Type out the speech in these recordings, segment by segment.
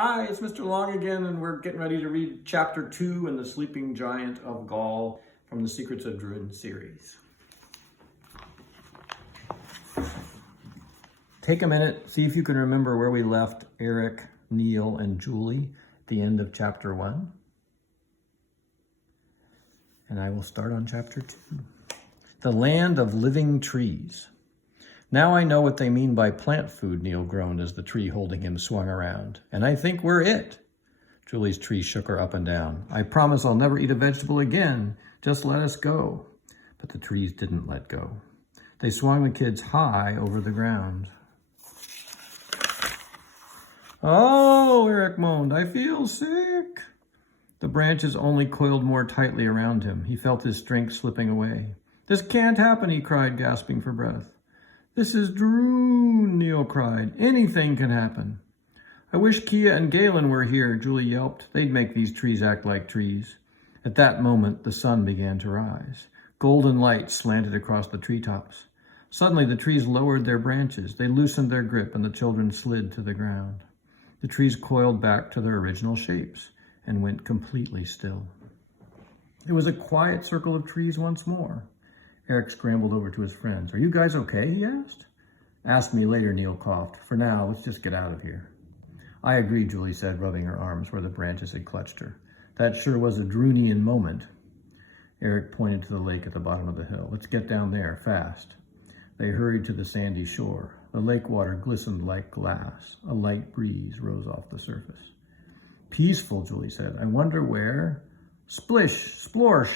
Hi, it's Mr. Long again, and we're getting ready to read Chapter 2 in the Sleeping Giant of Goll from the Secrets of Druid series. Take a minute, see if you can remember where we left Eric, Neil, and Julie at the end of Chapter 1. And I will start on Chapter 2. The Land of Living Trees. Now I know what they mean by plant food, Neil groaned as the tree holding him swung around. And I think we're it. Julie's tree shook her up and down. I promise I'll never eat a vegetable again. Just let us go. But the trees didn't let go. They swung the kids high over the ground. Oh, Eric moaned, I feel sick. The branches only coiled more tightly around him. He felt his strength slipping away. This can't happen, he cried, gasping for breath. This is Drew, Neil cried. Anything can happen. I wish Kia and Galen were here, Julie yelped. They'd make these trees act like trees. At that moment, the sun began to rise. Golden light slanted across the treetops. Suddenly, the trees lowered their branches. They loosened their grip, and the children slid to the ground. The trees coiled back to their original shapes and went completely still. It was a quiet circle of trees once more. Eric scrambled over to his friends. Are you guys okay? He asked. Ask me later, Neil coughed. For now, let's just get out of here. I agree, Julie said, rubbing her arms where the branches had clutched her. That sure was a Drunian moment. Eric pointed to the lake at the bottom of the hill. Let's get down there, fast. They hurried to the sandy shore. The lake water glistened like glass. A light breeze rose off the surface. Peaceful, Julie said. I wonder where? Splish, splorsh.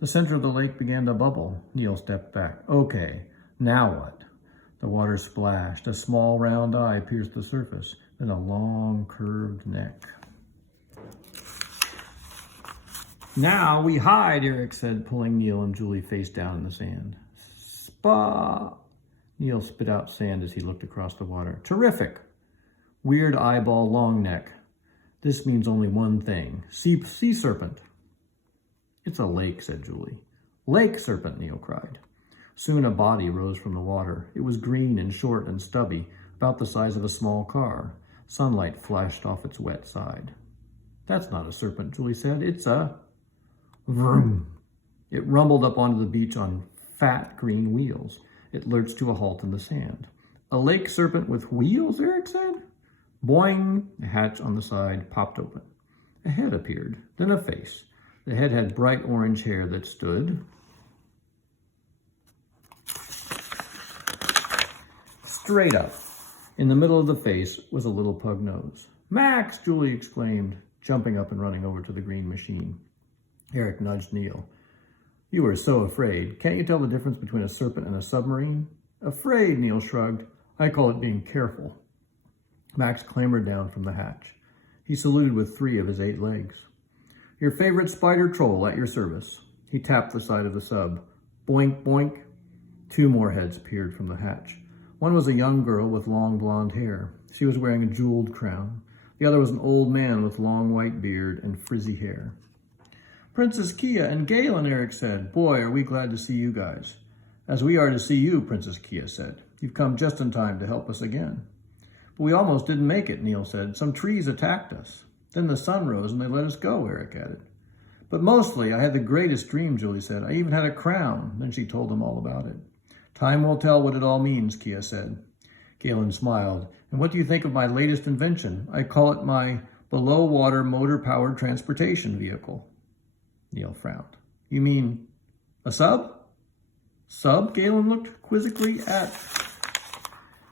The center of the lake began to bubble. Neil stepped back. Okay, now what? The water splashed. A small round eye pierced the surface, then a long curved neck. Now we hide, Eric said, pulling Neil and Julie face down in the sand. Spa! Neil spit out sand as he looked across the water. Terrific! Weird eyeball long neck. This means only one thing. Sea serpent. It's a lake, said Julie. Lake serpent, Neil cried. Soon a body rose from the water. It was green and short and stubby, about the size of a small car. Sunlight flashed off its wet side. That's not a serpent, Julie said. It's a... Vroom. It rumbled up onto the beach on fat green wheels. It lurched to a halt in the sand. A lake serpent with wheels, Eric said. Boing! The hatch on the side popped open. A head appeared, then a face. The head had bright orange hair that stood straight up. In the middle of the face was a little pug nose. Max, Julie exclaimed, jumping up and running over to the green machine. Eric nudged Neil. You were so afraid. Can't you tell the difference between a serpent and a submarine? Afraid, Neil shrugged. I call it being careful. Max clambered down from the hatch. He saluted with 3 of his 8 legs. Your favorite spider troll at your service. He tapped the side of the sub. Boink, boink. 2 more heads appeared from the hatch. One was a young girl with long blonde hair. She was wearing a jeweled crown. The other was an old man with long white beard and frizzy hair. Princess Kia and Galen, Eric said. Boy, are we glad to see you guys. As we are to see you, Princess Kia said. You've come just in time to help us again. But we almost didn't make it, Neil said. Some trees attacked us. Then the sun rose and they let us go, Eric added. But mostly, I had the greatest dream, Julie said. I even had a crown. Then she told them all about it. Time will tell what it all means, Kia said. Galen smiled. And what do you think of my latest invention? I call it my below-water motor-powered transportation vehicle. Neil frowned. You mean a sub? Sub? Galen looked quizzically at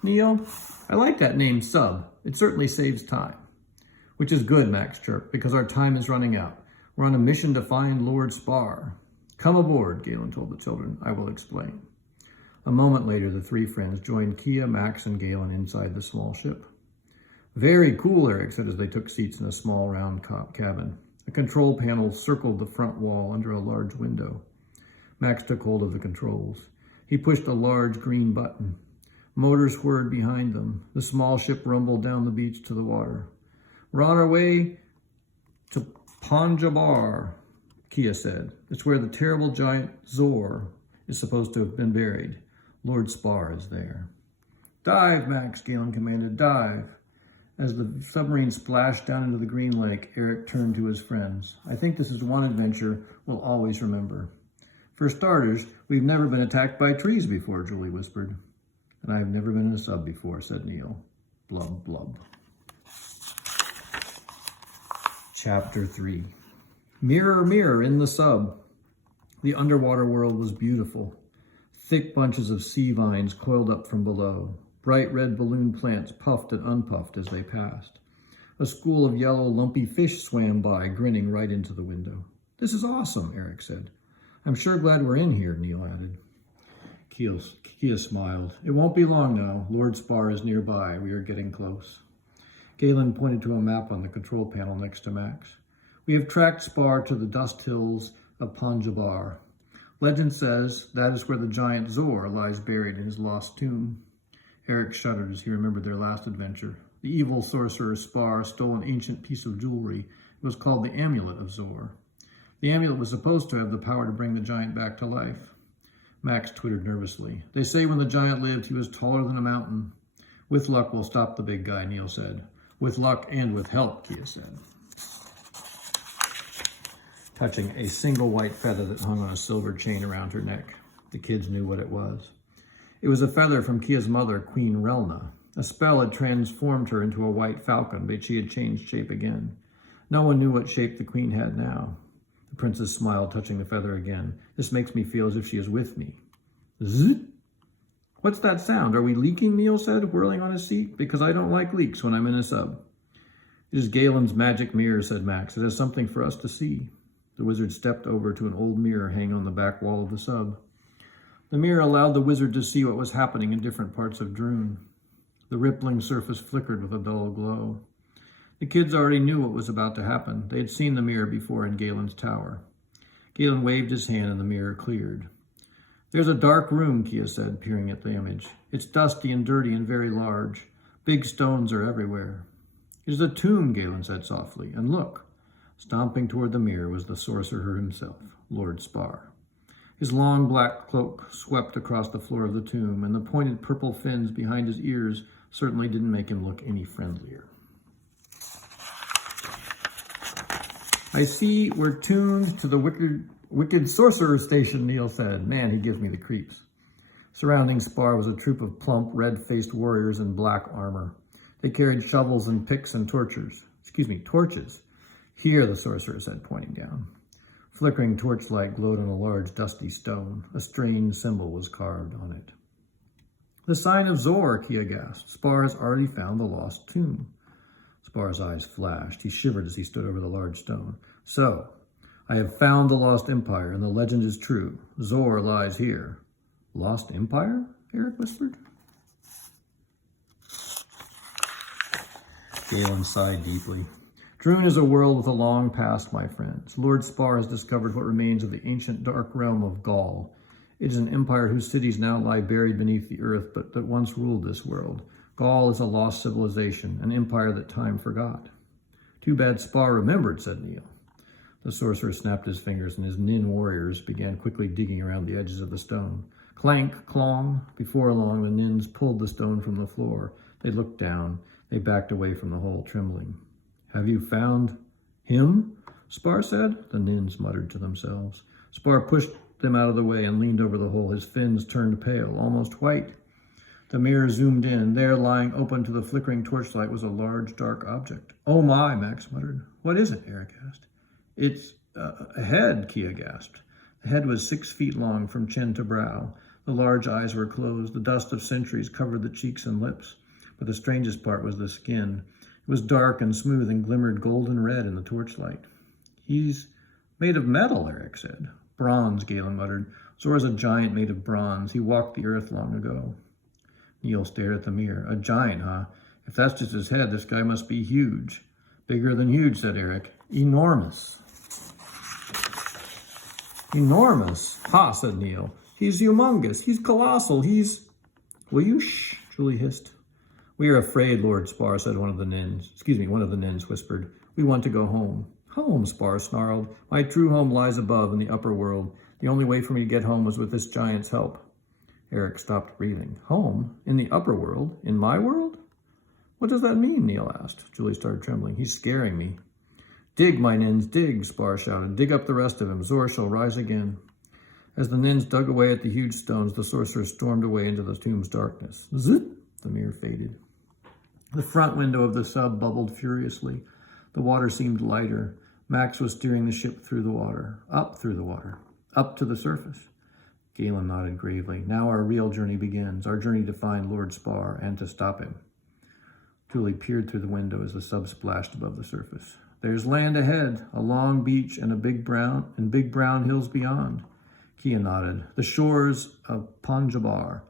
Neil. I like that name, sub. It certainly saves time. Which is good, Max chirped, because our time is running out. We're on a mission to find Lord Spar. Come aboard, Galen told the children. I will explain. A moment later, the 3 friends joined Kia, Max, and Galen inside the small ship. Very cool, Eric said as they took seats in a small round cabin. A control panel circled the front wall under a large window. Max took hold of the controls. He pushed a large green button. Motors whirred behind them. The small ship rumbled down the beach to the water. We're on our way to Panjabar, Kia said. It's where the terrible giant Zor is supposed to have been buried. Lord Spar is there. Dive, Max, Galen commanded. Dive. As the submarine splashed down into the green lake, Eric turned to his friends. I think this is one adventure we'll always remember. For starters, we've never been attacked by trees before, Julie whispered. And I've never been in a sub before, said Neil. Blub, blub. Chapter 3. Mirror, mirror in the sub. The underwater world was beautiful. Thick bunches of sea vines coiled up from below. Bright red balloon plants puffed and unpuffed as they passed. A school of yellow, lumpy fish swam by, grinning right into the window. This is awesome, Eric said. I'm sure glad we're in here, Neil added. Kia smiled. It won't be long now. Lord Spar is nearby. We are getting close. Galen pointed to a map on the control panel next to Max. We have tracked Spar to the dust hills of Panjabar. Legend says that is where the giant Zor lies buried in his lost tomb. Eric shuddered as he remembered their last adventure. The evil sorcerer Spar stole an ancient piece of jewelry. It was called the Amulet of Zor. The amulet was supposed to have the power to bring the giant back to life. Max twittered nervously. They say when the giant lived, he was taller than a mountain. With luck, we'll stop the big guy, Neil said. With luck and with help, Kia said, touching a single white feather that hung on a silver chain around her neck. The kids knew what it was. It was a feather from Kia's mother, Queen Relna. A spell had transformed her into a white falcon, but she had changed shape again. No one knew what shape the queen had now. The princess smiled, touching the feather again. This makes me feel as if she is with me. Zzz! What's that sound? Are we leaking? Neil said, whirling on his seat. Because I don't like leaks when I'm in a sub. It is Galen's magic mirror, said Max. It has something for us to see. The wizard stepped over to an old mirror hanging on the back wall of the sub. The mirror allowed the wizard to see what was happening in different parts of Droon. The rippling surface flickered with a dull glow. The kids already knew what was about to happen. They had seen the mirror before in Galen's tower. Galen waved his hand and the mirror cleared. There's a dark room, Kia said, peering at the image. It's dusty and dirty and very large. Big stones are everywhere. It is a tomb, Galen said softly. And look. Stomping toward the mirror was the sorcerer himself, Lord Spar. His long black cloak swept across the floor of the tomb, and the pointed purple fins behind his ears certainly didn't make him look any friendlier. I see we're tuned to the wicked sorcerer station, Neil said. Man, he gives me the creeps. Surrounding Spar was a troop of plump, red-faced warriors in black armor. They carried shovels and picks and torches. Here, the sorcerer said, pointing down. Flickering torchlight glowed on a large, dusty stone. A strange symbol was carved on it. The sign of Zor, Kia gasped. Spar has already found the lost tomb. Spar's eyes flashed. He shivered as he stood over the large stone. So, I have found the lost empire, and the legend is true. Zor lies here. Lost empire? Eric whispered. Galen sighed deeply. Droon is a world with a long past, my friends. Lord Spar has discovered what remains of the ancient dark realm of Goll. It is an empire whose cities now lie buried beneath the earth, but that once ruled this world. Goll is a lost civilization, an empire that time forgot. Too bad Spar remembered, said Neil. The sorcerer snapped his fingers, and his Nin warriors began quickly digging around the edges of the stone. Clank, clong. Before long, the Nins pulled the stone from the floor. They looked down. They backed away from the hole, trembling. Have you found him? Spar said. The Nins muttered to themselves. Spar pushed them out of the way and leaned over the hole. His fins turned pale, almost white. The mirror zoomed in. There, lying open to the flickering torchlight, was a large, dark object. Oh my, Max muttered. What is it? Eric asked. It's a head, Kia gasped. The head was 6 feet long from chin to brow. The large eyes were closed. The dust of centuries covered the cheeks and lips. But the strangest part was the skin. It was dark and smooth and glimmered golden red in the torchlight. He's made of metal, Eric said. Bronze, Galen muttered. Zor's a giant made of bronze. He walked the earth long ago. Neil stared at the mirror. A giant, huh? If that's just his head, this guy must be huge. Bigger than huge, said Eric. Enormous. Enormous. Ha, said Neil. He's humongous. He's colossal. Will you shh? Julie hissed. We are afraid, Lord Spar, said one of the Nins whispered. We want to go home. Home, Spar snarled. My true home lies above in the upper world. The only way for me to get home was with this giant's help. Eric stopped breathing. Home? In the upper world? In my world? What does that mean? Neil asked. Julie started trembling. He's scaring me. Dig, my nins, dig, Spar shouted. Dig up the rest of him. Zor shall rise again. As the nins dug away at the huge stones, the sorcerer stormed away into the tomb's darkness. Zip! The mirror faded. The front window of the sub bubbled furiously. The water seemed lighter. Max was steering the ship through the water, up to the surface. Galen nodded gravely. Now our real journey begins, our journey to find Lord Spar and to stop him. Julie peered through the window as the sub splashed above the surface. There's land ahead, a long beach and big brown hills beyond. Kia nodded. The shores of Panjabar.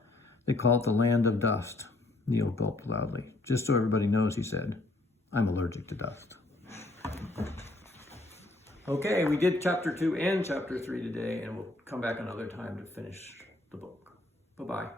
They call it the land of dust. Neil gulped loudly. Just so everybody knows, he said, I'm allergic to dust. Okay, we did chapter 2 and chapter 3 today, and we'll come back another time to finish the book. Bye-bye.